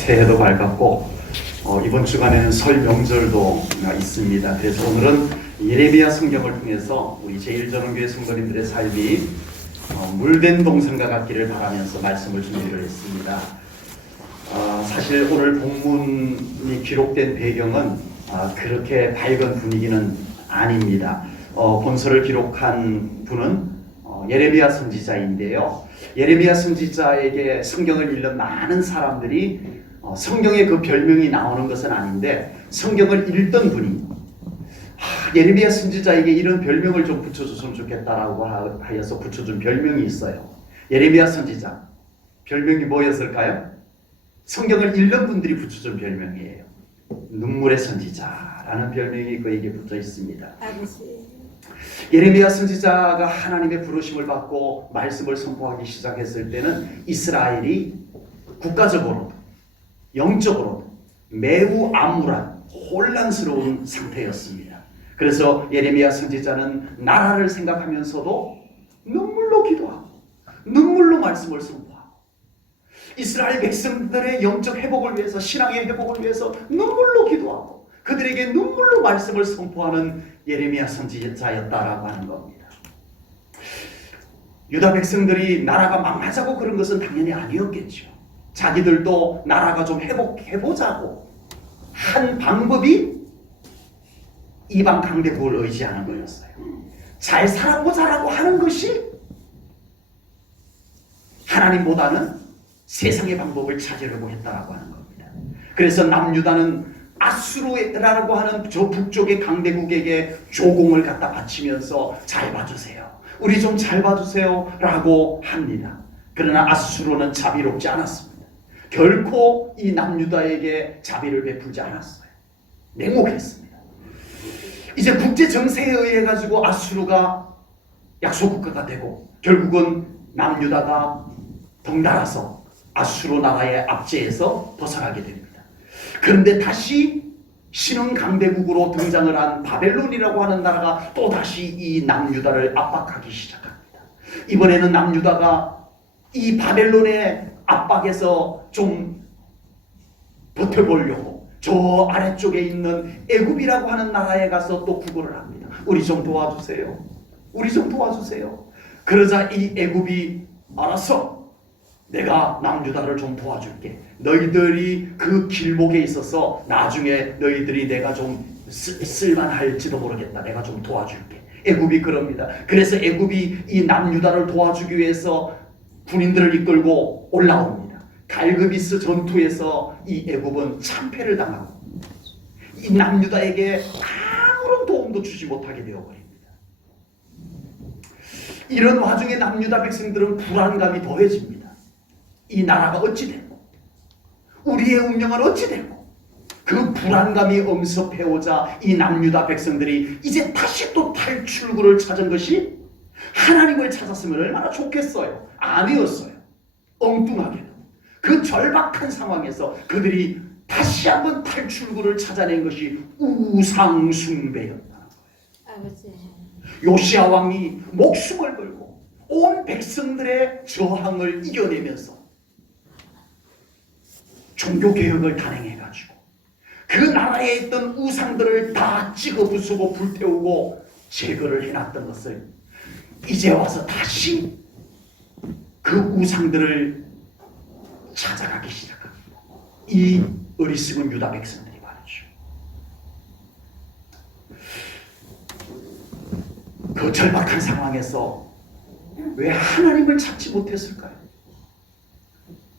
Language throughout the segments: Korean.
새해도 밝았고 이번 주간에는 설 명절도 있습니다. 그래서 오늘은 예레미야 성경을 통해서 우리 제1전원교회 성도님들의 삶이 물된 동산과 같기를 바라면서 말씀을 준비를 했습니다. 사실 오늘 본문이 기록된 배경은 그렇게 밝은 분위기는 아닙니다. 본서를 기록한 분은 예레미야 선지자인데요. 예레미야 선지자에게 성경을 읽는 많은 사람들이 성경에 그 별명이 나오는 것은 아닌데 성경을 읽던 분이 예레미야 선지자에게 이런 별명을 좀 붙여줬으면 좋겠다라고 하여서 붙여준 별명이 있어요. 예레미야 선지자 별명이 뭐였을까요? 성경을 읽는 분들이 붙여준 별명이에요. 눈물의 선지자라는 별명이 그에게 붙어 있습니다. 예레미야 선지자가 하나님의 부르심을 받고 말씀을 선포하기 시작했을 때는 이스라엘이 국가적으로 영적으로 매우 암울한 혼란스러운 상태였습니다. 그래서 예레미야 선지자는 나라를 생각하면서도 눈물로 기도하고 눈물로 말씀을 선포하고 이스라엘 백성들의 영적 회복을 위해서 신앙의 회복을 위해서 눈물로 기도하고 그들에게 눈물로 말씀을 선포하는 예레미야 선지자였다라고 하는 겁니다. 유다 백성들이 나라가 망하자고 그런 것은 당연히 아니었겠죠. 자기들도 나라가 좀 회복해보자고 한 방법이 이방 강대국을 의지하는 거였어요. 잘 살아보자라고 하는 것이 하나님보다는 세상의 방법을 찾으려고 했다라고 하는 겁니다. 그래서 남유다는 아수르라고 하는 저 북쪽의 강대국에게 조공을 갖다 바치면서 잘 봐주세요. 우리 좀 잘 봐주세요 라고 합니다. 그러나 아수르는 자비롭지 않았습니다. 결코 이 남유다에게 자비를 베풀지 않았어요. 냉혹했습니다. 이제 국제 정세에 의해 가지고 아수르가 약소국가가 되고 결국은 남유다가 덩달아서 아수르 나라의 압제에서 벗어나게 됩니다. 그런데 다시 신흥 강대국으로 등장을 한 바벨론이라고 하는 나라가 또다시 이 남유다를 압박하기 시작합니다. 이번에는 남유다가 이 바벨론의 압박에서 좀 버텨보려고 저 아래쪽에 있는 애굽이라고 하는 나라에 가서 또 구걸을 합니다. 우리 좀 도와주세요. 우리 좀 도와주세요. 그러자 이 애굽이 알았어. 내가 남유다를 좀 도와줄게. 너희들이 그 길목에 있어서 나중에 너희들이 내가 좀 쓸만할지도 모르겠다. 내가 좀 도와줄게. 애굽이 그럽니다. 그래서 애굽이 이 남유다를 도와주기 위해서 군인들을 이끌고 올라옵니다. 갈그비스 전투에서 이 애굽은 참패를 당하고 이 남유다에게 아무런 도움도 주지 못하게 되어버립니다. 이런 와중에 남유다 백성들은 불안감이 더해집니다. 이 나라가 어찌 되고 우리의 운명은 어찌 되고 그 불안감이 엄습해오자 이 남유다 백성들이 이제 다시 또 탈출구를 찾은 것이 하나님을 찾았으면 얼마나 좋겠어요. 아니었어요. 엉뚱하게도 그 절박한 상황에서 그들이 다시 한번 탈출구를 찾아낸 것이 우상숭배였다는 거예요. 요시야 왕이 목숨을 걸고 온 백성들의 저항을 이겨내면서 종교개혁을 단행해가지고 그 나라에 있던 우상들을 다 찍어 부수고 불태우고 제거를 해놨던 것을 이제 와서 다시 그 우상들을 찾아가기 시작합니다. 이 어리석은 유다 백성들이 말이죠. 그 절박한 상황에서 왜 하나님을 찾지 못했을까요?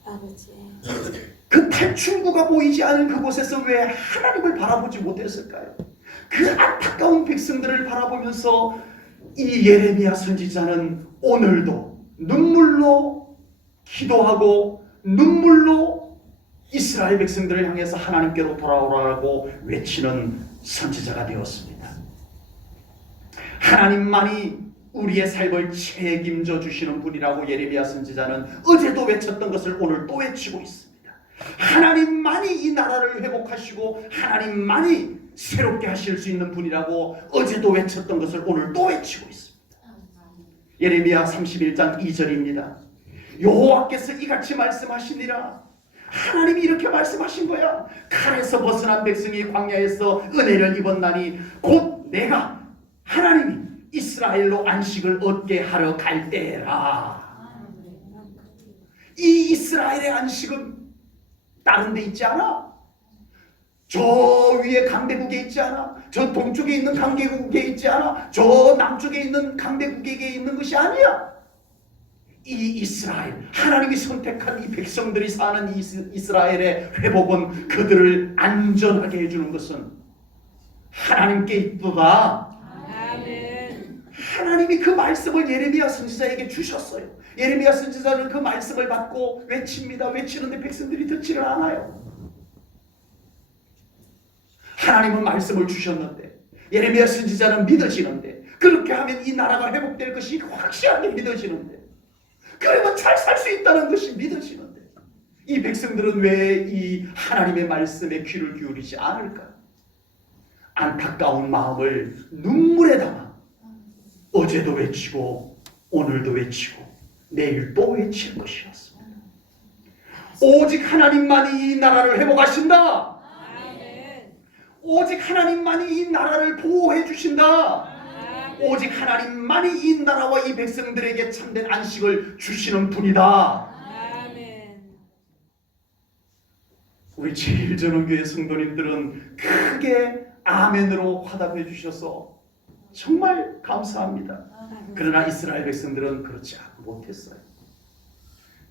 아버지. 그 탈출구가 보이지 않은 그곳에서 왜 하나님을 바라보지 못했을까요? 그 안타까운 백성들을 바라보면서 이 예레미야 선지자는 오늘도 눈물로 기도하고 눈물로 이스라엘 백성들을 향해서 하나님께로 돌아오라고 외치는 선지자가 되었습니다. 하나님만이 우리의 삶을 책임져 주시는 분이라고 예레미야 선지자는 어제도 외쳤던 것을 오늘 또 외치고 있습니다. 하나님만이 이 나라를 회복하시고 하나님만이 새롭게 하실 수 있는 분이라고 어제도 외쳤던 것을 오늘 또 외치고 있습니다. 예레미야 31장 2절입니다. 여호와께서 이같이 말씀하시니라. 하나님이 이렇게 말씀하신 거야. 칼에서 벗어난 백성이 광야에서 은혜를 입었나니 곧 내가 하나님이 이스라엘로 안식을 얻게 하러 갈 때라. 이 이스라엘의 안식은 다른 데 있지 않아. 저 위에 강대국에 있지 않아. 저 동쪽에 있는 강대국에 있지 않아. 저 남쪽에 있는 강대국에게 있는 것이 아니야. 이 이스라엘, 하나님이 선택한 이 백성들이 사는 이스라엘의 회복은 그들을 안전하게 해주는 것은 하나님께 있도다. 하나님이 그 말씀을 예레미야 선지자에게 주셨어요. 예레미야 선지자는 그 말씀을 받고 외칩니다. 외치는데 백성들이 듣지를 않아요. 하나님은 말씀을 주셨는데 예레미야 선지자는 믿어지는데, 그렇게 하면 이 나라가 회복될 것이 확실하게 믿어지는데, 그러면 잘 살 수 있다는 것이 믿어지는데, 이 백성들은 왜 이 하나님의 말씀에 귀를 기울이지 않을까? 안타까운 마음을 눈물에 담아 어제도 외치고 오늘도 외치고 내일 또 외칠 것이었습니다. 오직 하나님만이 이 나라를 회복하신다. 오직 하나님만이 이 나라를 보호해 주신다. 오직 하나님만이 이 나라와 이 백성들에게 참된 안식을 주시는 분이다. 우리 제일전원교회 성도님들은 크게 아멘으로 화답해 주셔서 정말 감사합니다. 그러나 이스라엘 백성들은 그렇지 못했어요.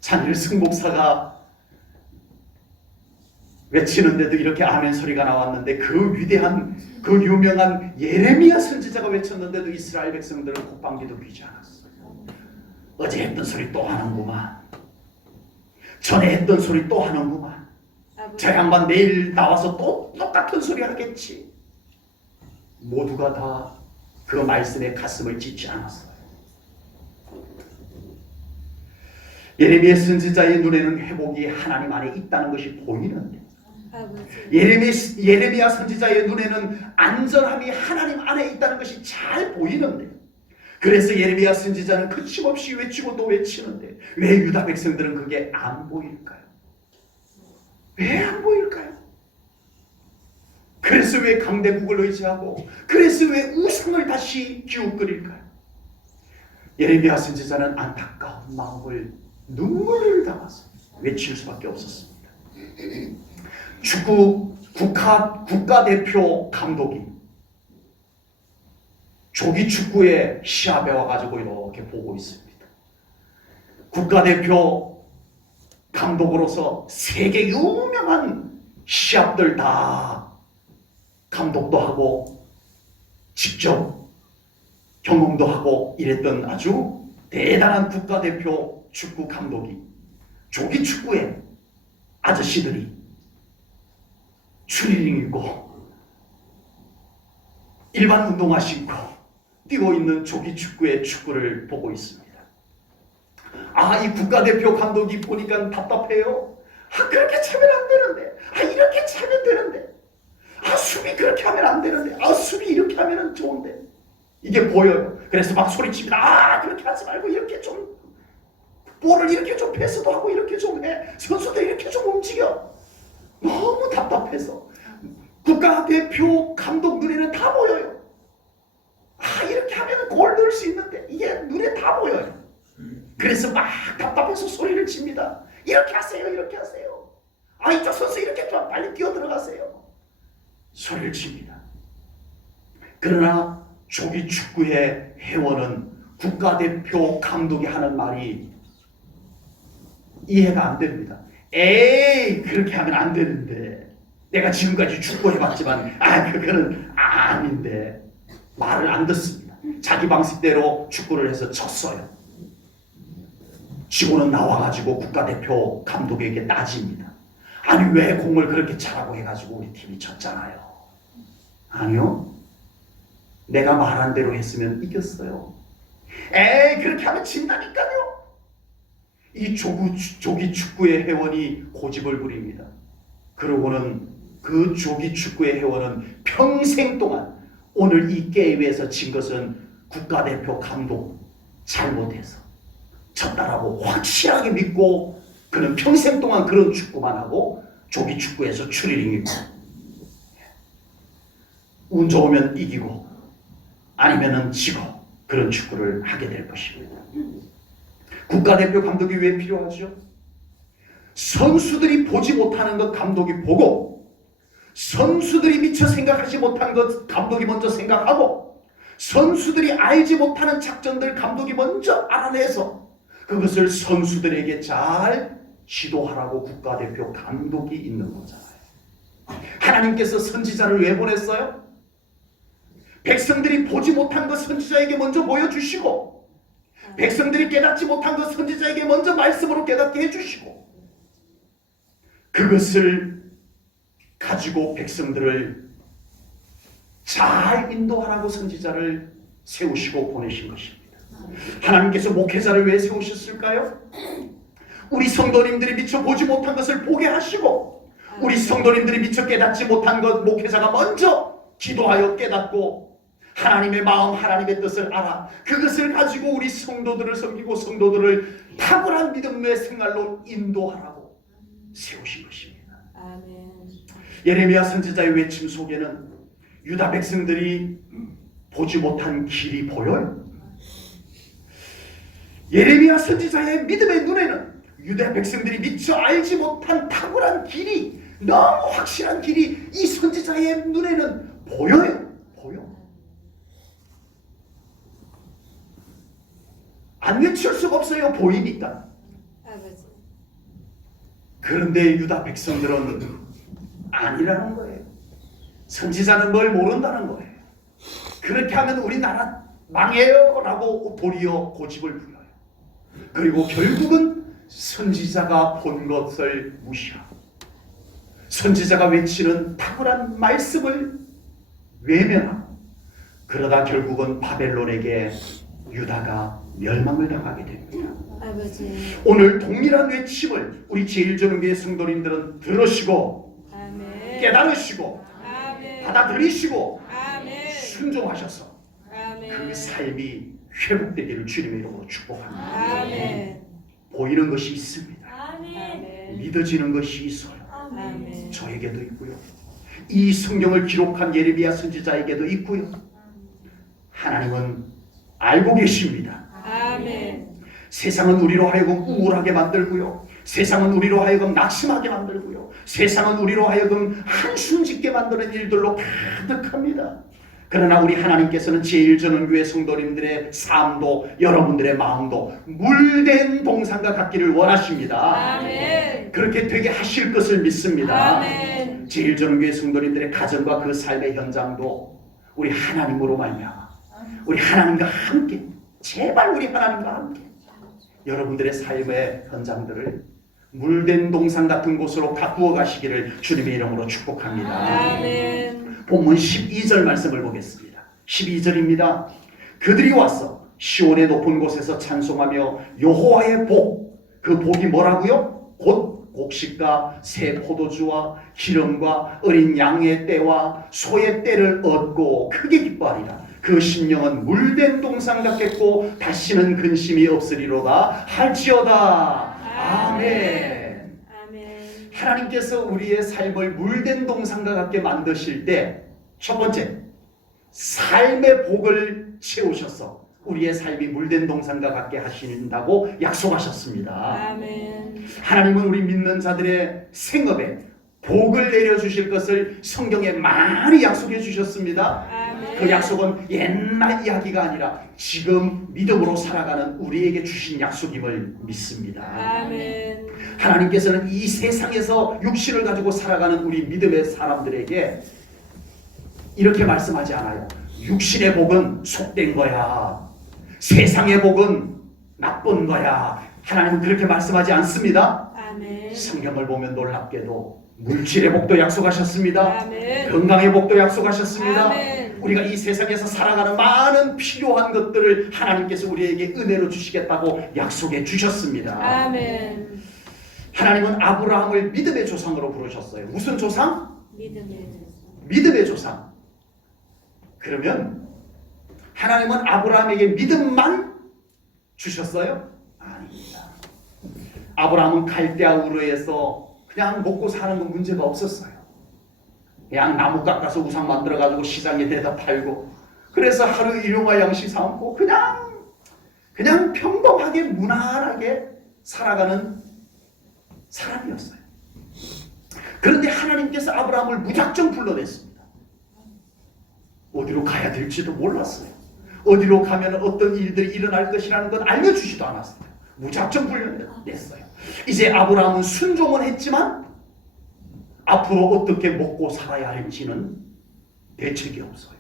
찬일승 목사가 외치는데도 이렇게 아멘 소리가 나왔는데, 그 위대한, 그 유명한 예레미야 선지자가 외쳤는데도 이스라엘 백성들은 콧방귀도 뀌지 않았어요. 어제 했던 소리 또 하는구만. 전에 했던 소리 또 하는구만. 저 양반 내일 나와서 또 똑같은 소리 하겠지. 모두가 다 그 말씀에 가슴을 찢지 않았어요. 예레미야 선지자의 눈에는 회복이 하나님 안에 있다는 것이 보이는데, 예레미야 선지자의 눈에는 안전함이 하나님 안에 있다는 것이 잘 보이는데, 그래서 예레미야 선지자는 그침없이 외치고 또 외치는데, 왜 유다 백성들은 그게 안 보일까요? 왜 안 보일까요? 그래서 왜 강대국을 의지하고, 그래서 왜 우상을 다시 기웃거릴까요? 예레미야 선지자는 안타까운 마음을 눈물을 담아서 외칠 수밖에 없었습니다. 축구 국가대표 감독이 조기 축구의 시합에 와가지고 이렇게 보고 있습니다. 국가대표 감독으로서 세계 유명한 시합들 다 감독도 하고 직접 경험도 하고 이랬던 아주 대단한 국가대표 축구 감독이 조기 축구에 아저씨들이 추리닝 입고 일반 운동화 신고 뛰고 있는 조기 축구의 축구를 보고 있습니다. 이 국가대표 감독이 보니까 답답해요. 그렇게 차면 안 되는데, 이렇게 차면 되는데, 수비 그렇게 하면 안 되는데, 수비 이렇게 하면 좋은데, 이게 보여요. 그래서 막 소리칩니다. 그렇게 하지 말고 이렇게 좀 볼을 이렇게 좀 패스도 하고 이렇게 좀 해. 선수들 이렇게 좀 움직여. 너무 답답해서 국가대표 감독 눈에는 다 보여요. 이렇게 하면 골 넣을 수 있는데 이게 눈에 다 보여요. 그래서 막 답답해서 소리를 칩니다. 이렇게 하세요, 이렇게 하세요. 이쪽 선수 이렇게 좀 빨리 뛰어 들어가세요. 소리를 칩니다. 그러나 조기 축구의 회원은 국가대표 감독이 하는 말이 이해가 안 됩니다. 그렇게 하면 안 되는데, 내가 지금까지 축구 해봤지만 그거는 아닌데, 말을 안 듣습니다. 자기 방식대로 축구를 해서 졌어요. 지고는 나와가지고 국가대표 감독에게 따집니다. 왜 공을 그렇게 차라고 해가지고 우리 팀이 졌잖아요. 아니요, 내가 말한 대로 했으면 이겼어요. 그렇게 하면 진다니까요. 이 조기 축구의 회원이 고집을 부립니다. 그러고는 그 조기 축구의 회원은 평생 동안 오늘 이 게임에서 진 것은 국가대표 감독 잘못해서 졌다라고 확실하게 믿고 그는 평생 동안 그런 축구만 하고 조기 축구에서 추리링이고 운 좋으면 이기고 아니면은 지고 그런 축구를 하게 될 것입니다. 국가대표 감독이 왜 필요하죠? 선수들이 보지 못하는 것 감독이 보고 선수들이 미처 생각하지 못한 것 감독이 먼저 생각하고 선수들이 알지 못하는 작전들 감독이 먼저 알아내서 그것을 선수들에게 잘 지도하라고 국가대표 감독이 있는 거잖아요. 하나님께서 선지자를 왜 보냈어요? 백성들이 보지 못한 것 선지자에게 먼저 보여주시고 백성들이 깨닫지 못한 것 선지자에게 먼저 말씀으로 깨닫게 해주시고 그것을 가지고 백성들을 잘 인도하라고 선지자를 세우시고 보내신 것입니다. 하나님께서 목회자를 왜 세우셨을까요? 우리 성도님들이 미처 보지 못한 것을 보게 하시고 우리 성도님들이 미처 깨닫지 못한 것 목회자가 먼저 기도하여 깨닫고 하나님의 마음 하나님의 뜻을 알아 그것을 가지고 우리 성도들을 섬기고 성도들을 탁월한 믿음의 생활로 인도하라고 세우신 것입니다. 아멘. 예레미야 선지자의 외침 속에는 유다 백성들이 보지 못한 길이 보여요. 예레미야 선지자의 믿음의 눈에는 유다 백성들이 미처 알지 못한 탁월한 길이 너무 확실한 길이 이 선지자의 눈에는 보여요. 보여. 안 외칠 수가 없어요. 보이니까. 아버지. 그런데 유다 백성들은 아니라는 거예요. 선지자는 뭘 모른다는 거예요. 그렇게 하면 우리나라 망해요 라고 도리어 고집을 부려요. 그리고 결국은 선지자가 본 것을 무시하고 선지자가 외치는 탁월한 말씀을 외면하고 그러다 결국은 바벨론에게 유다가 멸망을 당하게 됩니다. 아버지. 오늘 동일한 외침을 우리 제일전교회 성도님들은 들으시고 아멘. 깨달으시고 아멘. 받아들이시고 아멘. 순종하셔서 아멘. 그 삶이 회복되기를 주님의 이름으로 축복합니다. 아멘. 보이는 것이 있습니다. 아멘. 믿어지는 것이 있어요. 아멘. 저에게도 있고요. 이 성경을 기록한 예레미야 선지자에게도 있고요. 하나님은 알고 계십니다. 아멘. 세상은 우리로 하여금 우울하게 만들고요. 세상은 우리로 하여금 낙심하게 만들고요. 세상은 우리로 하여금 한숨 짓게 만드는 일들로 가득합니다. 그러나 우리 하나님께서는 제일전원교회 성도님들의 삶도 여러분들의 마음도 물된 동산과 같기를 원하십니다. 아멘. 그렇게 되게 하실 것을 믿습니다. 아멘. 제일전교회 성도님들의 가정과 그 삶의 현장도 우리 하나님으로 말미암아 우리 하나님과 함께 제발 우리 하나님과 함께 여러분들의 삶의 현장들을 물된 동산 같은 곳으로 가꾸어 가시기를 주님의 이름으로 축복합니다. 아멘. 본문 12절 말씀을 보겠습니다. 12절입니다. 그들이 와서 시온의 높은 곳에서 찬송하며 여호와의 복, 그 복이 뭐라고요? 곧 곡식과 새 포도주와 기름과 어린 양의 떼와 소의 떼를 얻고 크게 기뻐하리라. 그 심령은 물된 동산 같겠고 다시는 근심이 없으리로다 할지어다. 아멘. 아멘. 하나님께서 우리의 삶을 물된 동산과 같게 만드실 때 첫 번째 삶의 복을 채우셔서 우리의 삶이 물된 동산과 같게 하신다고 약속하셨습니다. 아멘. 하나님은 우리 믿는 자들의 생업에 복을 내려주실 것을 성경에 많이 약속해 주셨습니다. 아멘. 그 약속은 옛날 이야기가 아니라 지금 믿음으로 살아가는 우리에게 주신 약속임을 믿습니다. 아멘. 하나님께서는 이 세상에서 육신을 가지고 살아가는 우리 믿음의 사람들에게 이렇게 말씀하지 않아요. 육신의 복은 속된 거야. 세상의 복은 나쁜 거야. 하나님은 그렇게 말씀하지 않습니다. 아멘. 성경을 보면 놀랍게도 물질의 복도 약속하셨습니다. 아멘. 건강의 복도 약속하셨습니다. 아멘. 우리가 이 세상에서 살아가는 많은 필요한 것들을 하나님께서 우리에게 은혜로 주시겠다고 약속해 주셨습니다. 아멘. 하나님은 아브라함을 믿음의 조상으로 부르셨어요. 무슨 조상? 믿음의 믿음의 조상. 그러면 하나님은 아브라함에게 믿음만 주셨어요? 아닙니다. 아브라함은 갈대아 우르에서 그냥 먹고 사는 건 문제가 없었어요. 그냥 나무 깎아서 우상 만들어가지고 시장에 내다 팔고, 그래서 하루 일용할 양식 삼고 그냥 평범하게 무난하게 살아가는 사람이었어요. 그런데 하나님께서 아브라함을 무작정 불러냈습니다. 어디로 가야 될지도 몰랐어요. 어디로 가면 어떤 일들이 일어날 것이라는 건 알려주지도 않았어요. 무작정 불러냈어요. 이제 아브라함은 순종은 했지만 앞으로 어떻게 먹고 살아야 할지는 대책이 없어요.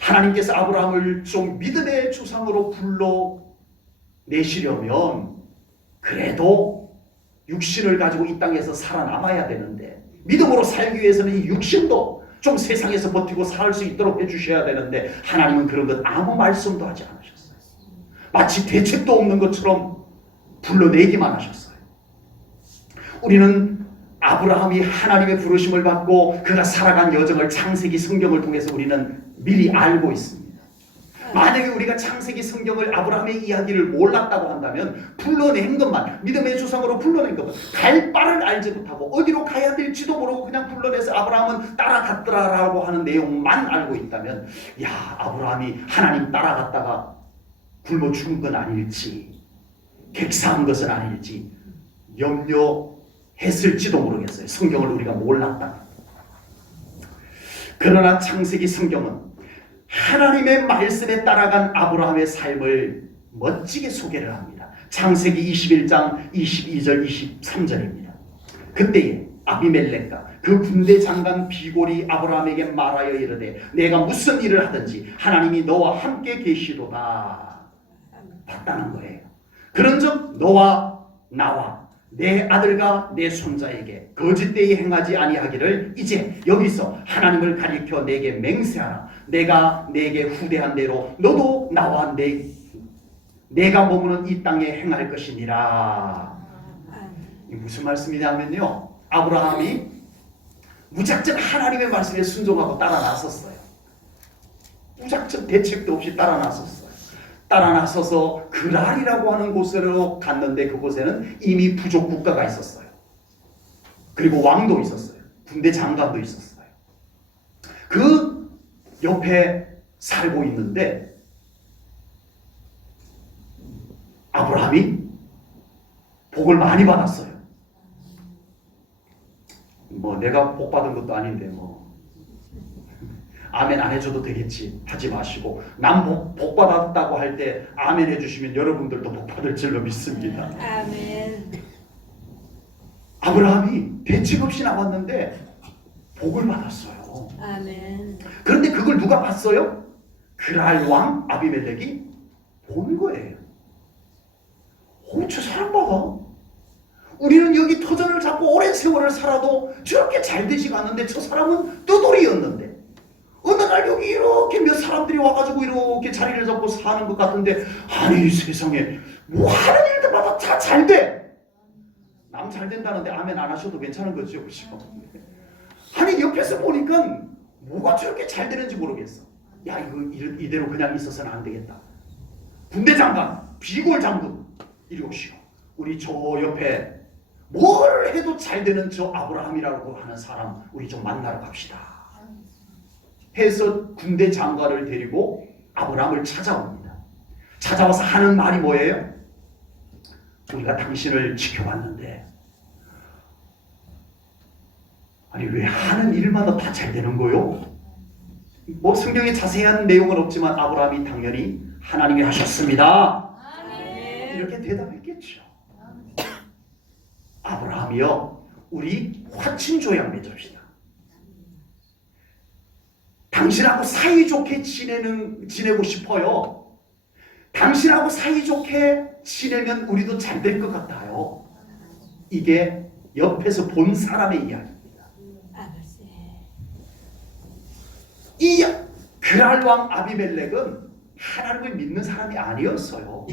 하나님께서 아브라함을 좀 믿음의 조상으로 불러내시려면 그래도 육신을 가지고 이 땅에서 살아남아야 되는데, 믿음으로 살기 위해서는 이 육신도 좀 세상에서 버티고 살 수 있도록 해주셔야 되는데, 하나님은 그런 것 아무 말씀도 하지 않으셨어요. 마치 대책도 없는 것처럼 불러내기만 하셨어요. 우리는 아브라함이 하나님의 부르심을 받고 그가 살아간 여정을 창세기 성경을 통해서 우리는 미리 알고 있습니다. 만약에 우리가 창세기 성경을 아브라함의 이야기를 몰랐다고 한다면, 불러낸 것만, 믿음의 조상으로 불러낸 것만, 갈 바를 알지 못하고 어디로 가야 될지도 모르고 그냥 불러내서 아브라함은 따라갔더라라고 하는 내용만 알고 있다면, 야, 아브라함이 하나님 따라갔다가 굶어 죽은 건 아닐지, 객사한 것은 아닐지 염려했을지도 모르겠어요. 성경을 우리가 몰랐다. 그러나 창세기 성경은 하나님의 말씀에 따라간 아브라함의 삶을 멋지게 소개를 합니다. 창세기 21장 22절 23절입니다. 그때에 아비멜렉과 그 군대 장관 비골이 아브라함에게 말하여 이르되 내가 무슨 일을 하든지 하나님이 너와 함께 계시도다 봤다는 거예요. 그런즉 너와 나와 내 아들과 내 손자에게 거짓되이 행하지 아니하기를 이제 여기서 하나님을 가리켜 내게 맹세하라. 내가 내게 후대한 대로 너도 나와 내가 머무는 이 땅에 행할 것이니라. 이 무슨 말씀이냐면요, 아브라함이 무작정 하나님의 말씀에 순종하고 따라 나섰어요. 무작정 대책도 없이 따라 나섰어요. 따라 나서서 그랄이라고 하는 곳으로 갔는데, 그곳에는 이미 부족 국가가 있었어요. 그리고 왕도 있었어요. 군대 장관도 있었어요. 그 옆에 살고 있는데 아브라함이 복을 많이 받았어요. 뭐 내가 복 받은 것도 아닌데 뭐 아멘 안 해줘도 되겠지 하지 마시고, 난 복 받았다고 할 때 아멘 해주시면 여러분들도 복 받을 줄로 믿습니다. 아멘. 아브라함이 대책 없이 나왔는데 복을 받았어요. 아멘. 그런데 그걸 누가 봤어요? 그랄 왕 아비멜렉이 본 거예요. 저 사람 봐봐. 우리는 여기 터전을 잡고 오랜 세월을 살아도 저렇게 잘 되지가 않는데 저 사람은 떠돌이였는데 어느 날 여기 이렇게 몇 사람들이 와가지고 이렇게 자리를 잡고 사는 것 같은데, 아니 세상에 뭐 하는 일들마다 다 잘 돼. 남 잘 된다는데 아멘 안 하셔도 괜찮은 거죠, 그렇죠? 아니 옆에서 보니까 뭐가 저렇게 잘 되는지 모르겠어. 야, 이거 이대로 그냥 있어서는 안 되겠다. 군대 장관, 비골 장군 이리 오시오. 우리 저 옆에 뭘 해도 잘 되는 저 아브라함이라고 하는 사람 우리 좀 만나러 갑시다 해서 군대 장관을 데리고 아브라함을 찾아옵니다. 찾아와서 하는 말이 뭐예요? 우리가 당신을 지켜봤는데 아니 왜 하는 일마다 다 잘 되는 거요? 뭐 성경에 자세한 내용은 없지만 아브라함이 당연히 하나님이 하셨습니다 이렇게 대답했겠죠. 아브라함이요, 우리 화친조약 맺읍시다. 당신하고 사이좋게 지내고 싶어요. 당신하고 사이좋게 지내면 우리도 잘 될 것 같아요. 이게 옆에서 본 사람의 이야기입니다. 이 그랄 왕 아비멜렉은 하나님을 믿는 사람이 아니었어요.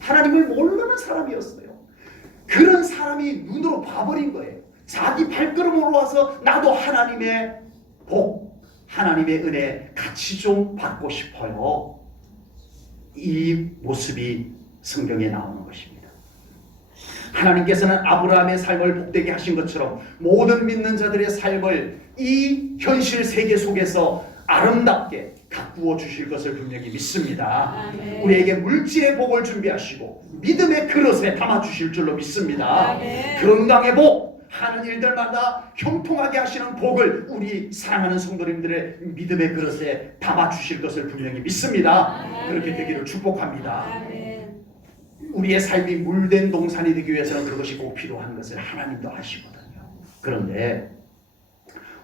하나님을 모르는 사람이었어요. 그런 사람이 눈으로 봐버린 거예요. 자기 발걸음으로 와서 나도 하나님의 복, 하나님의 은혜 같이 좀 받고 싶어요. 이 모습이 성경에 나오는 것입니다. 하나님께서는 아브라함의 삶을 복되게 하신 것처럼 모든 믿는 자들의 삶을 이 현실 세계 속에서 아름답게 가꾸어 주실 것을 분명히 믿습니다. 아멘. 우리에게 물질의 복을 준비하시고 믿음의 그릇에 담아 주실 줄로 믿습니다. 아멘. 건강의 복, 하는 일들마다 형통하게 하시는 복을 우리 사랑하는 성도님들의 믿음의 그릇에 담아 주실 것을 분명히 믿습니다. 아멘. 그렇게 되기를 축복합니다. 아멘. 우리의 삶이 물된 동산이 되기 위해서는 그것이 꼭 필요한 것을 하나님도 아시거든요. 그런데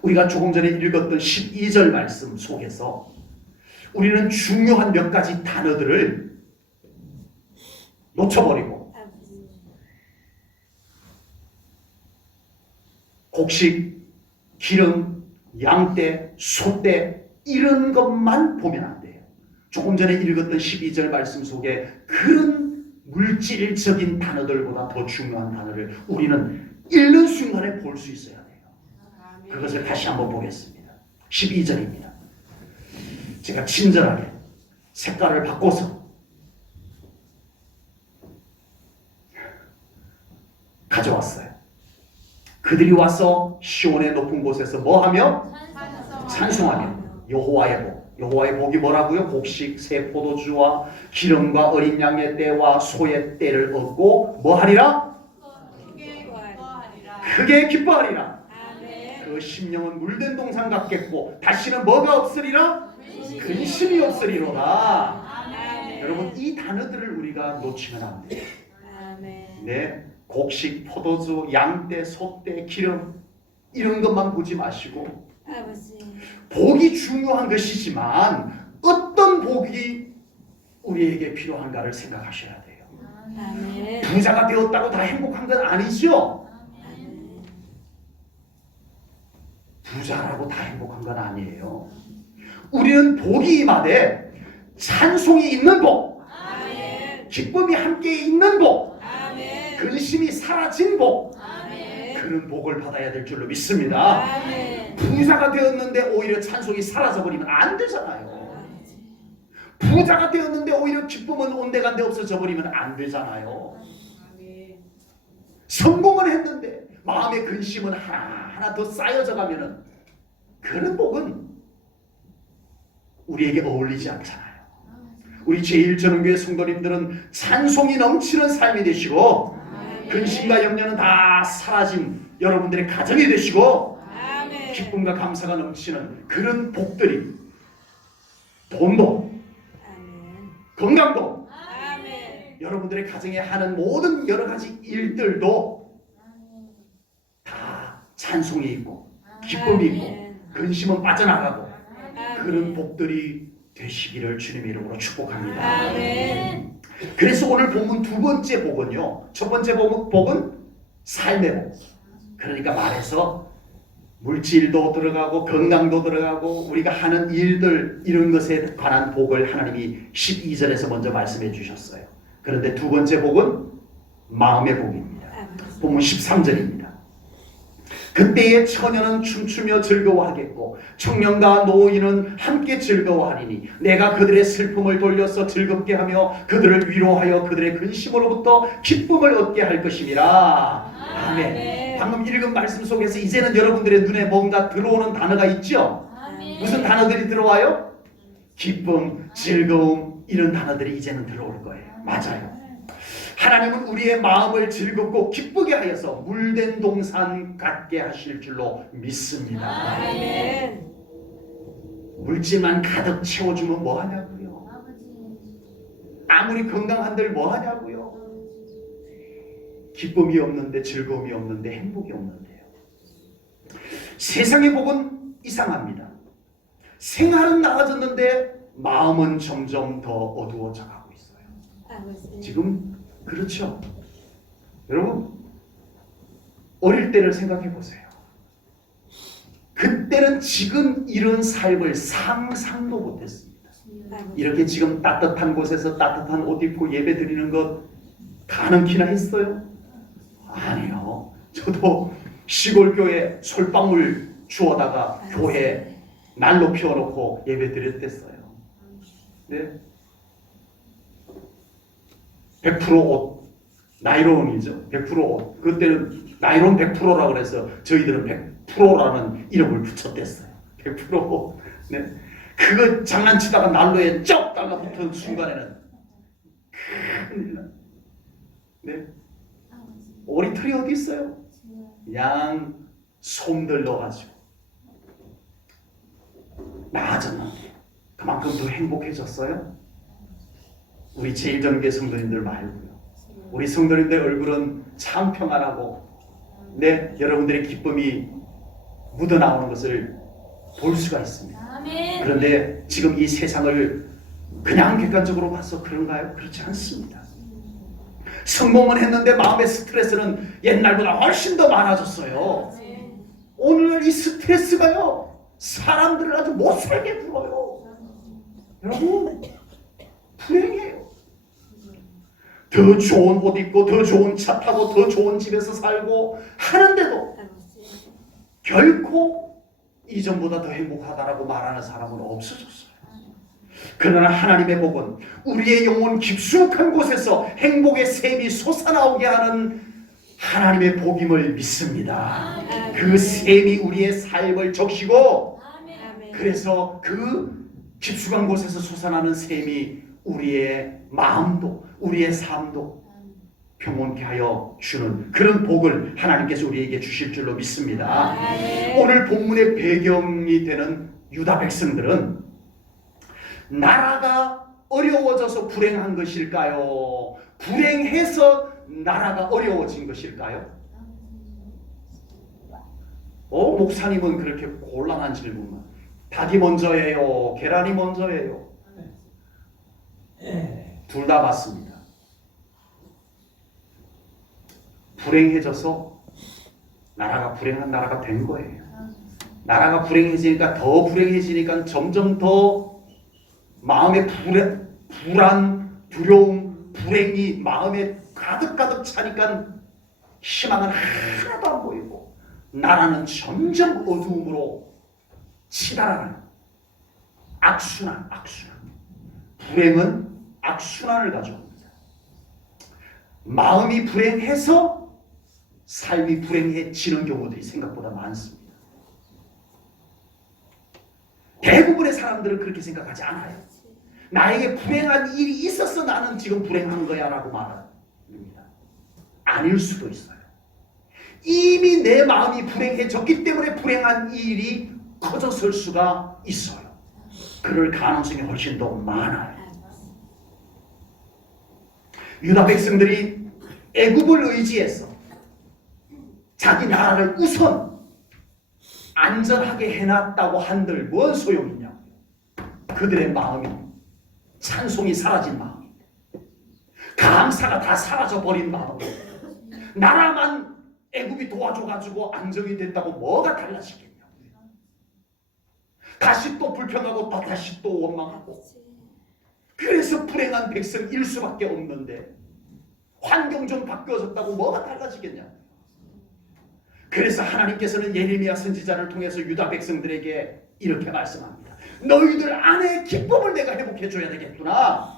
우리가 조금 전에 읽었던 12절 말씀 속에서 우리는 중요한 몇 가지 단어들을 놓쳐버리고 곡식, 기름, 양떼, 소떼 이런 것만 보면 안 돼요. 조금 전에 읽었던 12절 말씀 속에 그런 물질적인 단어들보다 더 중요한 단어를 우리는 읽는 순간에 볼 수 있어야 돼요. 그것을 다시 한번 보겠습니다. 12절입니다. 제가 친절하게 색깔을 바꿔서 가져왔어요. 그들이 와서 시온의 높은 곳에서 뭐하며? 찬송하며 여호와의 복. 여호와의 복이 뭐라고요? 곡식, 새 포도주와 기름과 어린 양의 떼와 소의 떼를 얻고 뭐하리라? 크게 기뻐하리라. 아멘. 그 심령은 물된 동산 같겠고 다시는 뭐가 없으리라? 근심이 없으리로다. 아멘. 여러분 이 단어들을 우리가 놓치면 안 돼요. 아멘. 네, 곡식, 포도주, 양떼, 소떼, 기름 이런 것만 보지 마시고 아버지. 복이 중요한 것이지만 어떤 복이 우리에게 필요한가를 생각하셔야 돼요. 아멘. 부자가 되었다고 다 행복한 건 아니죠. 아멘. 부자라고 다 행복한 건 아니에요. 우리는 복이 임하되 찬송이 있는 복, 아멘. 기쁨이 함께 있는 복, 아멘. 근심이 사라진 복, 아멘. 그런 복을 받아야 될 줄로 믿습니다. 아멘. 부자가 되었는데 오히려 찬송이 사라져 버리면 안 되잖아요. 부자가 되었는데 오히려 기쁨은 온데간데 없어져 버리면 안 되잖아요. 성공을 했는데 마음의 근심은 하나하나 더 쌓여져 가면은 그런 복은 우리에게 어울리지 않잖아요. 우리 제1전원교회 성도님들은 찬송이 넘치는 삶이 되시고 근심과 염려는 다 사라진 여러분들의 가정이 되시고 아멘. 기쁨과 감사가 넘치는 그런 복들이 돈도 아멘. 건강도 아멘. 여러분들의 가정에 하는 모든 여러 가지 일들도 다 찬송이 있고 기쁨이 있고 근심은 빠져나가고 그런 복들이 되시기를 주님의 이름으로 축복합니다. 아멘. 그래서 오늘 본문 두 번째 복은요. 첫 번째 복은 삶의 복. 그러니까 말해서 물질도 들어가고 건강도 들어가고 우리가 하는 일들 이런 것에 관한 복을 하나님이 12절에서 먼저 말씀해 주셨어요. 그런데 두 번째 복은 마음의 복입니다. 본문 13절입니다. 그때의 처녀는 춤추며 즐거워하겠고 청년과 노인은 함께 즐거워하리니 내가 그들의 슬픔을 돌려서 즐겁게 하며 그들을 위로하여 그들의 근심으로부터 기쁨을 얻게 할 것임이라. 아멘. 방금 읽은 말씀 속에서 이제는 여러분들의 눈에 뭔가 들어오는 단어가 있죠? 무슨 단어들이 들어와요? 기쁨, 즐거움 이런 단어들이 이제는 들어올 거예요. 맞아요. 하나님은 우리의 마음을 즐겁고 기쁘게 하여서 물된 동산 같게 하실 줄로 믿습니다. 아멘. 물질만 가득 채워주면 뭐 하냐고요? 아무리 건강한들 뭐 하냐고요? 기쁨이 없는데 즐거움이 없는데 행복이 없는데요. 세상의 복은 이상합니다. 생활은 나아졌는데 마음은 점점 더 어두워져 가고 있어요. 아버지. 지금 그렇죠. 여러분 어릴 때를 생각해 보세요. 그때는 지금 이런 삶을 상상도 못했습니다. 이렇게 지금 따뜻한 곳에서 따뜻한 옷 입고 예배 드리는 것 가능키나 했어요? 아니요. 저도 시골 교회 솔방울 주워다가 교회 난로 피워놓고 예배 드렸댔어요. 네? 100% 옷 나이론이죠. 100%. 그때는 나이론 100%라고 그래서 저희들은 100%라는 이름을 붙였댔어요. 100%. 네. 그거 장난치다가 난로에 쩍 달라붙은 순간에는 큰일 나. 네. 오리털이 어디 있어요? 그냥 솜들 넣어가지고 나아졌는데 그만큼 더 행복해졌어요? 우리 제일전교회 성도님들 말고요. 우리 성도님들 얼굴은 참 평안하고 네, 여러분들의 기쁨이 묻어나오는 것을 볼 수가 있습니다. 아멘. 그런데 지금 이 세상을 그냥 객관적으로 봐서 그런가요? 그렇지 않습니다. 성공은 했는데 마음의 스트레스는 옛날보다 훨씬 더 많아졌어요. 오늘 이 스트레스가요 사람들을 아주 못살게 굴어요. 여러분 불행해요. 더 좋은 옷 입고 더 좋은 차 타고 더 좋은 집에서 살고 하는데도 결코 이전보다 더 행복하다라고 말하는 사람은 없어졌어요. 그러나 하나님의 복은 우리의 영혼 깊숙한 곳에서 행복의 샘이 솟아나오게 하는 하나님의 복임을 믿습니다. 그 샘이 우리의 삶을 적시고 그래서 그 깊숙한 곳에서 솟아나는 샘이 우리의 마음도 우리의 삶도 평온케 하여 주는 그런 복을 하나님께서 우리에게 주실 줄로 믿습니다. 오늘 본문의 배경이 되는 유다 백성들은 나라가 어려워져서 불행한 것일까요? 불행해서 나라가 어려워진 것일까요? 목사님은 그렇게 곤란한 질문만. 닭이 먼저예요? 계란이 먼저예요? 둘 다 맞습니다. 불행해져서 나라가 불행한 나라가 된 거예요. 나라가 불행해지니까 더 불행해지니까 점점 더 마음의 불안, 두려움, 불행이 마음에 가득가득 차니까 희망은 하나도 안 보이고 나라는 점점 어두움으로 치달아가는 악순환. 불행은 악순환을 가져옵니다. 마음이 불행해서 삶이 불행해지는 경우들이 생각보다 많습니다. 대부분의 사람들은 그렇게 생각하지 않아요. 나에게 불행한 일이 있어서 나는 지금 불행한 거야 라고 말합니다. 아닐 수도 있어요. 이미 내 마음이 불행해졌기 때문에 불행한 일이 커졌을 수가 있어요. 그럴 가능성이 훨씬 더 많아요. 유다 백성들이 애굽을 의지해서 자기 나라를 우선 안전하게 해놨다고 한들 뭔 소용이냐. 그들의 마음이 찬송이 사라진 마음인데 감사가 다 사라져버린 마음인데 나라만 애굽이 도와줘가지고 안정이 됐다고 뭐가 달라지겠냐. 다시 또 불평하고 다시 또 원망하고 그래서 불행한 백성일 수밖에 없는데 환경 좀 바뀌어졌다고 뭐가 달라지겠냐. 그래서 하나님께서는 예레미야 선지자를 통해서 유다 백성들에게 이렇게 말씀합니다. 너희들 안에 기쁨을 내가 회복해줘야 되겠구나.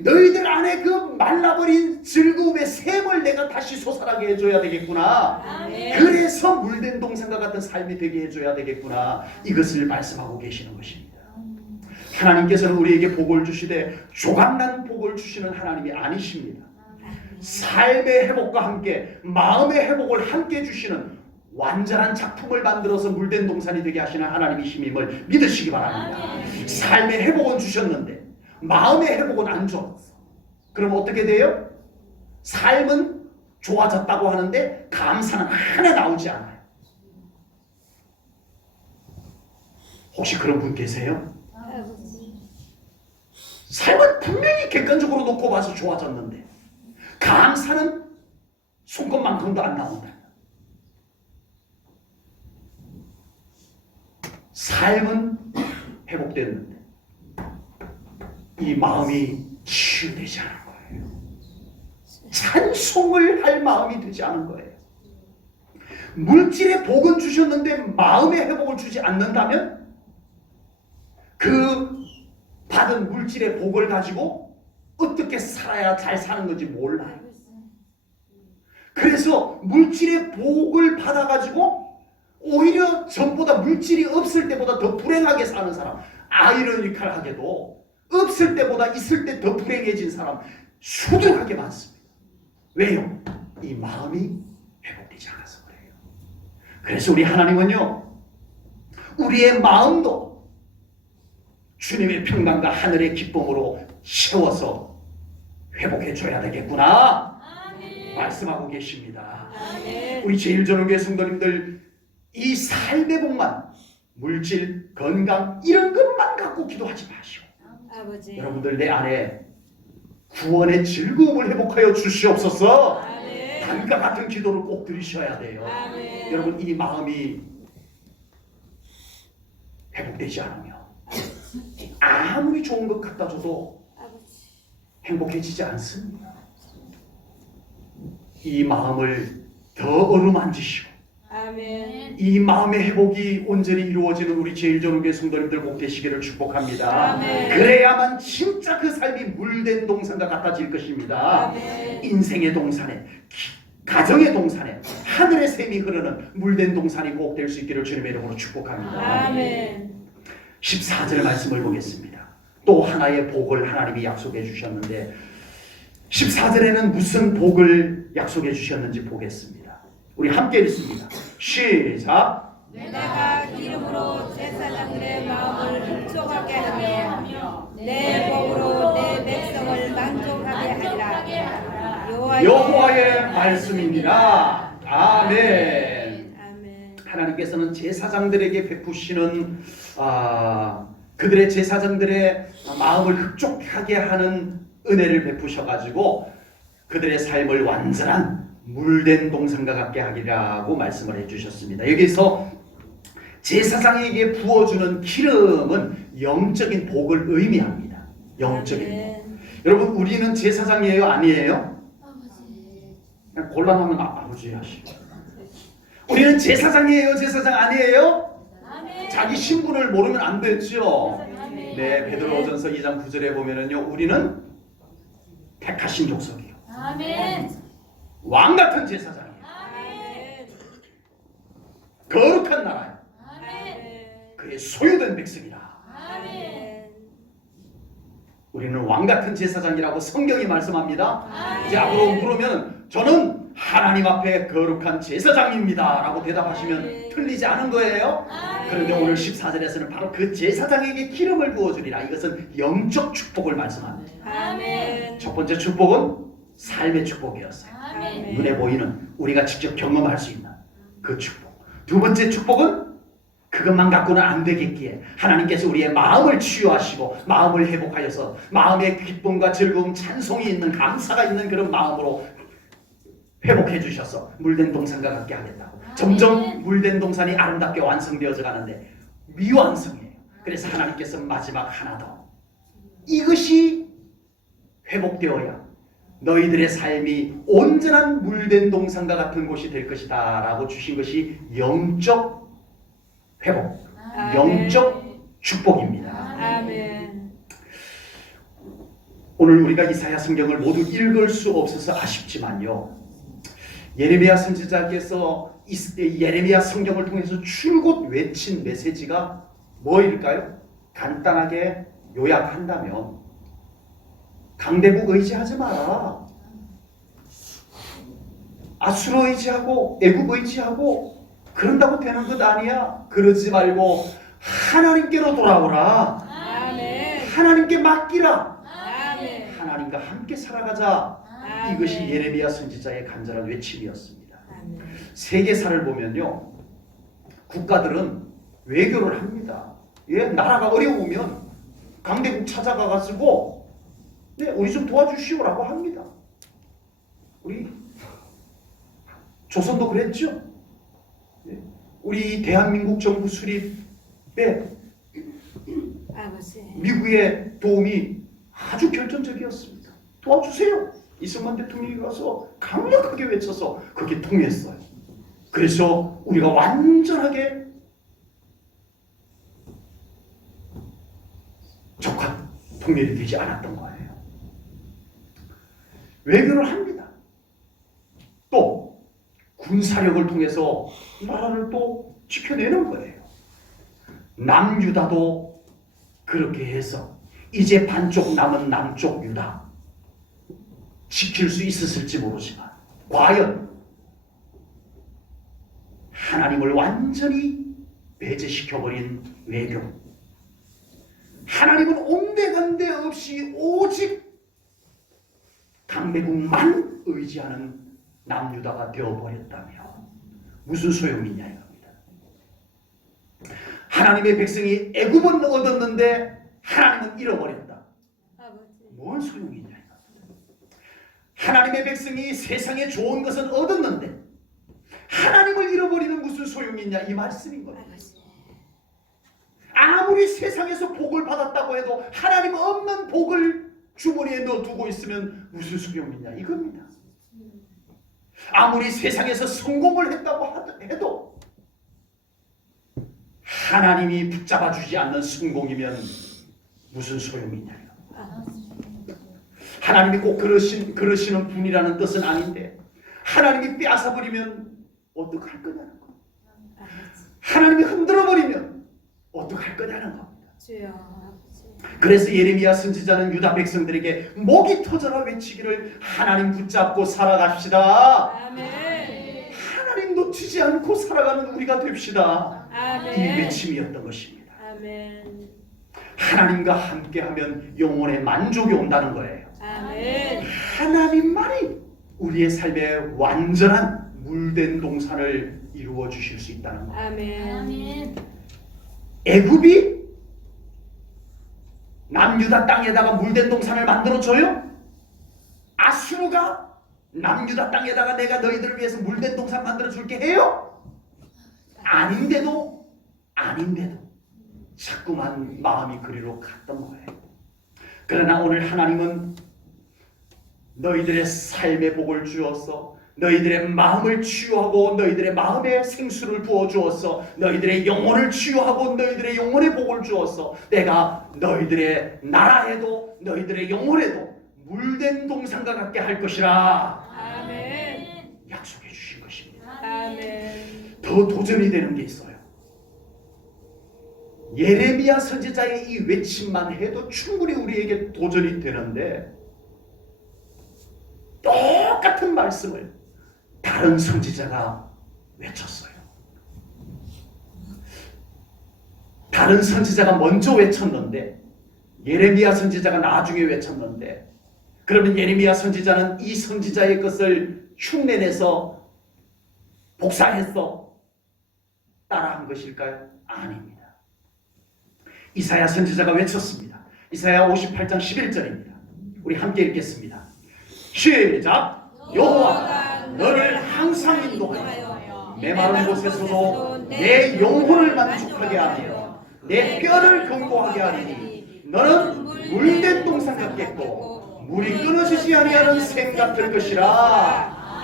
너희들 안에 그 말라버린 즐거움의 샘을 내가 다시 솟아나게 해줘야 되겠구나. 그래서 물된 동산과 같은 삶이 되게 해줘야 되겠구나. 이것을 말씀하고 계시는 것입니다. 하나님께서는 우리에게 복을 주시되 조각난 복을 주시는 하나님이 아니십니다. 삶의 회복과 함께 마음의 회복을 함께 주시는 완전한 작품을 만들어서 물된 동산이 되게 하시는 하나님이심임을 믿으시기 바랍니다. 삶의 회복은 주셨는데 마음의 회복은 안 줬어. 그럼 어떻게 돼요? 삶은 좋아졌다고 하는데 감사는 하나 나오지 않아요. 혹시 그런 분 계세요? 삶은 분명히 객관적으로 놓고 봐서 좋아졌는데 감사는 손꼽만큼도 안 나온다. 삶은 회복됐는데 이 마음이 치유되지 않은 거예요. 찬송을 할 마음이 되지 않은 거예요. 물질의 복은 주셨는데 마음의 회복을 주지 않는다면 그 받은 물질의 복을 가지고 어떻게 살아야 잘 사는 건지 몰라요. 그래서 물질의 복을 받아가지고 오히려 전보다 물질이 없을 때보다 더 불행하게 사는 사람, 아이러니컬하게도 없을 때보다 있을 때 더 불행해진 사람 수두룩하게 많습니다. 왜요? 이 마음이 회복되지 않아서 그래요. 그래서 우리 하나님은요, 우리의 마음도 주님의 평강과 하늘의 기쁨으로 채워서 회복해 줘야 되겠구나 말씀하고 계십니다. 우리 제일전후교회 성도님들, 이 삶의 복만, 물질, 건강 이런 것만 갖고 기도하지 마시오. 아버지. 여러분들 내 안에 구원의 즐거움을 회복하여 주시옵소서. 아멘. 담과 같은 기도를 꼭 드리셔야 돼요. 아멘. 여러분, 이 마음이 회복되지 않으면 아무리 좋은 것 갖다 줘도 아버지. 행복해지지 않습니다. 이 마음을 더 어루만지시고 아멘. 이 마음의 회복이 온전히 이루어지는 우리 제일전후교회 성도님들 꼭 되시기를 축복합니다. 아멘. 그래야만 진짜 그 삶이 물된 동산과 같아질 것입니다. 아멘. 인생의 동산에, 가정의 동산에 하늘의 샘이 흐르는 물된 동산이 꼭 될 수 있기를 주님의 이름으로 축복합니다. 아멘. 14절 말씀을 보겠습니다. 또 하나의 복을 하나님이 약속해 주셨는데 14절에는 무슨 복을 약속해 주셨는지 보겠습니다. 우리 함께 읽습니다. 시작. 내가 이름으로 제사장들의 마음을 흡족하게 하며 내 복으로 내 백성을 만족하게 하리라. 여호와의 말씀입니다. 아멘. 아멘. 하나님께서는 제사장들에게 베푸시는 그들의 제사장들의 마음을 흡족하게 하는 은혜를 베푸셔가지고 그들의 삶을 완전한 물된 동산과 같게 하리라고 말씀을 해주셨습니다. 여기서 제사장에게 부어주는 기름은 영적인 복을 의미합니다. 영적인 복. 아멘. 여러분, 우리는 제사장이에요? 아니에요? 그냥 곤란하면 아버지 하시고. 우리는 제사장이에요? 제사장 아니에요? 자기 신분을 모르면 안 되죠. 네, 베드로전서 2장 9절에 보면은요, 우리는 택하신 족속이요, 왕 같은 제사장이에요. 아멘. 거룩한 나라예요. 아멘. 그의 소유된 백성이라. 아멘. 우리는 왕 같은 제사장이라고 성경이 말씀합니다. 아멘. 이제 앞으로 물으면 저는 하나님 앞에 거룩한 제사장입니다 라고 대답하시면 아멘. 틀리지 않은 거예요. 그런데 오늘 14절에서는 바로 그 제사장에게 기름을 부어주리라. 이것은 영적 축복을 말씀합니다. 아멘. 첫 번째 축복은 삶의 축복이었어요. 아멘. 눈에 보이는, 우리가 직접 경험할 수 있는 그 축복. 두 번째 축복은 그것만 갖고는 안 되겠기에 하나님께서 우리의 마음을 치유하시고 마음을 회복하여서 마음의 기쁨과 즐거움, 찬송이 있는, 감사가 있는 그런 마음으로 회복해 주셔서 물된 동산과 같게 하겠다고. 점점 물된 동산이 아름답게 완성되어져 가는데 미완성이에요. 그래서 하나님께서 마지막 하나 더, 이것이 회복되어야 너희들의 삶이 온전한 물된 동산과 같은 곳이 될 것이다 라고 주신 것이 영적 회복, 아멘. 영적 축복입니다. 아멘. 오늘 우리가 이사야 성경을 모두 읽을 수 없어서 아쉽지만요, 예레미야 선지자께서 예레미야 성경을 통해서 줄곧 외친 메시지가 뭐일까요? 간단하게 요약한다면 강대국 의지하지 마라. 아수르 의지하고 애국 의지하고 그런다고 되는 것 아니야. 그러지 말고 하나님께로 돌아오라. 아멘. 하나님께 맡기라. 아멘. 하나님과 함께 살아가자. 아멘. 이것이 예레미야 선지자의 간절한 외침이었습니다. 아멘. 세계사를 보면요, 국가들은 외교를 합니다. 예, 나라가 어려우면 강대국 찾아가가지고 네, 우리 좀 도와주시오라고 합니다. 우리 조선도 그랬죠. 예, 우리 대한민국 정부 수립에 아버지. 미국의 도움이 아주 결정적이었습니다. 도와주세요. 이승만 대통령이 가서 강력하게 외쳐서 그게 통했어요. 그래서 우리가 완전하게 적화 통일이 되지 않았던 거예요. 외교를 합니다. 또 군사력을 통해서 나라를 또 지켜내는 거예요. 남유다도 그렇게 해서 이제 반쪽 남은 남쪽 유다 지킬 수 있었을지 모르지만 과연 하나님을 완전히 배제시켜버린 외교, 하나님은 온데간데 없이 오직 강대국만 의지하는 남유다가 되어버렸다며 무슨 소용이냐 이겁니다. 하나님의 백성이 애굽은 얻었는데 하나님은 잃어버렸다. 뭔 소용이냐 이겁니다. 하나님의 백성이 세상에 좋은 것은 얻었는데 하나님을 잃어버리는 무슨 소용이 있냐 이 말씀인 거예요. 아무리 세상에서 복을 받았다고 해도 하나님 없는 복을 주머니에 넣어두고 있으면 무슨 소용이 있냐 이겁니다. 아무리 세상에서 성공을 했다고 해도 하나님이 붙잡아주지 않는 성공이면 무슨 소용이냐. 하나님이 꼭 그러시는 분이라는 뜻은 아닌데 하나님이 빼앗아버리면 어떡할 거냐는 거. 하나님이 흔들어버리면 어떡할 거냐는 겁니다. 그래서 예레미야 선지자는 유다 백성들에게 목이 터져라 외치기를 하나님 붙잡고 살아갑시다. 아멘. 하나님 놓치지 않고 살아가는 우리가 됩시다. 아멘. 이 외침이었던 것입니다. 아멘. 하나님과 함께하면 영혼의 만족이 온다는 거예요. 아멘. 하나님만이 우리의 삶에 완전한 물된 동산을 이루어 주실 수 있다는 거예요. 아멘. 애굽이 남유다 땅에다가 물된 동산을 만들어줘요? 아수르가 남유다 땅에다가 내가 너희들을 위해서 물된 동산 만들어줄게 해요? 아닌데도 자꾸만 마음이 그리로 갔던 거예요. 그러나 오늘 하나님은 너희들의 삶의 복을 주었어. 너희들의 마음을 치유하고 너희들의 마음에 생수를 부어주었어. 너희들의 영혼을 치유하고 너희들의 영혼에 복을 주었어. 내가 너희들의 나라에도 너희들의 영혼에도 물된 동산과 같게 할 것이라. 아멘. 약속해 주신 것입니다. 아멘. 더 도전이 되는 게 있어요. 예레미야 선지자의 이 외침만 해도 충분히 우리에게 도전이 되는데 똑같은 말씀을 다른 선지자가 외쳤어요. 다른 선지자가 먼저 외쳤는데 예레미야 선지자가 나중에 외쳤는데 그러면 예레미야 선지자는 이 선지자의 것을 흉내내서 복사해서 따라한 것일까요? 아닙니다. 이사야 선지자가 외쳤습니다. 이사야 58장 11절입니다. 우리 함께 읽겠습니다. 시작! 여호와가 너를 항상 인도하여 메마른 곳에서도 내 영혼을 만족하게 하며 내 뼈를 견고하게 하리니 너는 물된 동산 같겠고 물이 끊어지지 아니하는 샘 같을 것이라.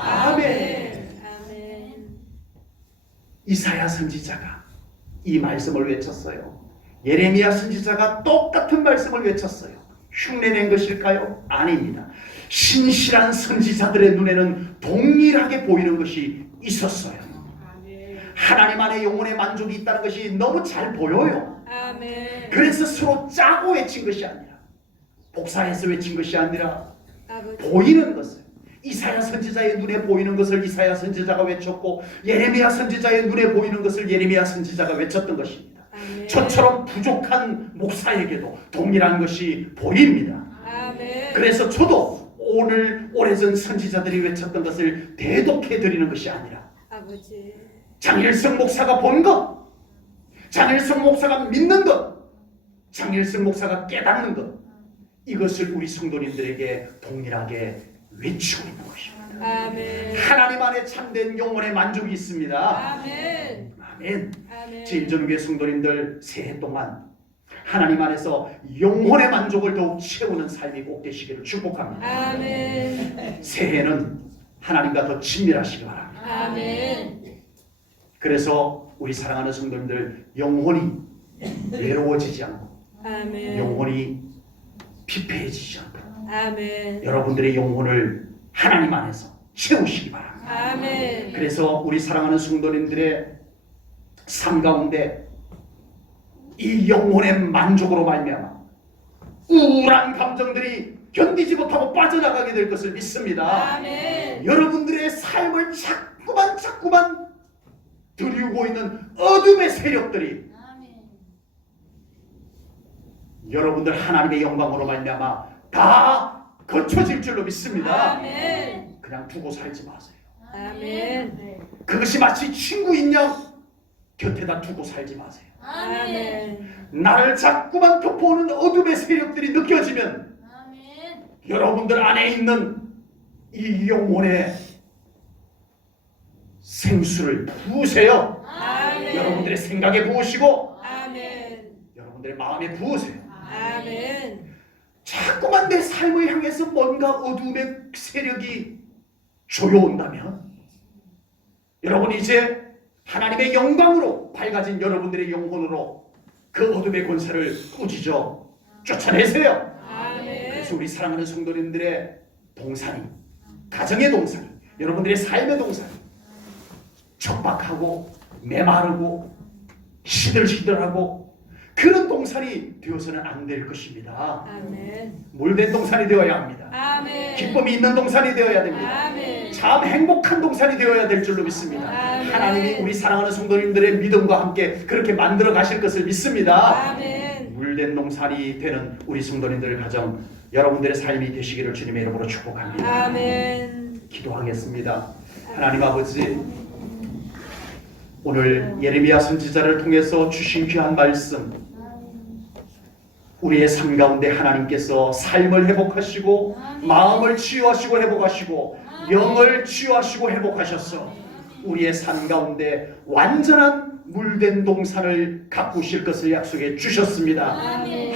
아멘. 이사야 선지자가 이 말씀을 외쳤어요. 예레미야 선지자가 똑같은 말씀을 외쳤어요. 흉내낸 것일까요? 아닙니다. 신실한 선지자들의 눈에는 동일하게 보이는 것이 있었어요. 하나님 안에 영혼의 만족이 있다는 것이 너무 잘 보여요. 아멘. 그래서 서로 짜고 외친 것이 아니라 복사해서 외친 것이 아니라 아버지. 보이는 것을 이사야 선지자의 눈에 보이는 것을 이사야 선지자가 외쳤고 예레미야 선지자의 눈에 보이는 것을 예레미야 선지자가 외쳤던 것입니다. 아멘. 저처럼 부족한 목사에게도 동일한 것이 보입니다. 아멘. 그래서 저도 오늘 오래전 선지자들이 외쳤던 것을 대독해 드리는 것이 아니라 아버지. 장일성 목사가 본 것, 장일성 목사가 믿는 것, 장일성 목사가 깨닫는 것, 이것을 우리 성도님들에게 동일하게 외치고 있는 것입니다. 아멘. 하나님 안에 참된 영혼의 만족이 있습니다. 아멘. 아멘. 아멘. 제1전교회 성도님들 새해 동안 하나님 안에서 영혼의 만족을 더욱 채우는 삶이 꼭 되시기를 축복합니다. 아멘. 새해는 하나님과 더 친밀하시기 바랍니다. 아멘. 그래서 우리 사랑하는 성도님들 영혼이 외로워지지 않고 아멘. 영혼이 피폐해지지 않고 아멘. 여러분들의 영혼을 하나님 안에서 채우시기 바랍니다. 아멘. 그래서 우리 사랑하는 성도님들의 삶 가운데 이 영혼의 만족으로 말미암아 우울한 감정들이 견디지 못하고 빠져나가게 될 것을 믿습니다. 아멘. 여러분들의 삶을 자꾸만 들이우고 있는 어둠의 세력들이 여러분들 하나님의 영광으로 말미암아 다 거쳐질 줄로 믿습니다. 아멘. 그냥 두고 살지 마세요. 아멘. 그것이 마치 친구인 양 곁에다 두고 살지 마세요. 아멘. 나를 자꾸만 덮어오는 어둠의 세력들이 느껴지면 여러분들 안에 있는 이 영혼의 생수를 부으세요. 아멘. 여러분들의 생각에 부으시고 아멘. 여러분들의 마음에 부으세요. 아멘. 자꾸만 내 삶을 향해서 뭔가 어둠의 세력이 조여온다면 여러분 이제 하나님의 영광으로 밝아진 여러분들의 영혼으로 그 어둠의 권세를 꾸짖어 쫓아내세요. 아멘. 그래서 우리 사랑하는 성도님들의 동산이, 가정의 동산이, 여러분들의 삶의 동산이 척박하고 메마르고 시들시들하고 그런 동산이 되어서는 안 될 것입니다. 아멘. 물된 동산이 되어야 합니다. 아멘. 기쁨이 있는 동산이 되어야 됩니다. 아멘. 참 행복한 동산이 되어야 될 줄로 믿습니다. 아멘. 하나님이 우리 사랑하는 성도님들의 믿음과 함께 그렇게 만들어 가실 것을 믿습니다. 아멘. 물된 동산이 되는 우리 성도님들 가정 여러분들의 삶이 되시기를 주님의 이름으로 축복합니다. 아멘. 기도하겠습니다. 하나님 아버지, 오늘 예레미야 선지자를 통해서 주신 귀한 말씀, 우리의 삶 가운데 하나님께서 삶을 회복하시고 마음을 치유하시고 회복하시고 영을 치유하시고 회복하셔서 우리의 삶 가운데 완전한 물된 동산을 가꾸실 것을 약속해 주셨습니다.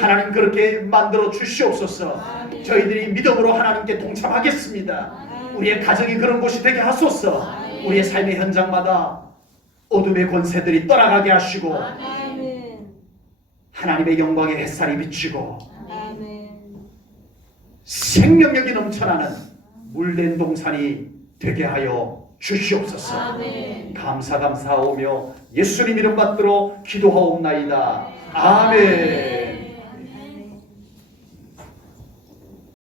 하나님 그렇게 만들어 주시옵소서. 저희들이 믿음으로 하나님께 동참하겠습니다. 우리의 가정이 그런 곳이 되게 하소서. 우리의 삶의 현장마다 어둠의 권세들이 떠나가게 하시고 아멘. 하나님의 영광의 햇살이 비치고 아멘. 생명력이 넘쳐나는 물된 동산이 되게 하여 주시옵소서. 아멘. 감사하오며 예수님 이름 받들어 기도하옵나이다. 아멘.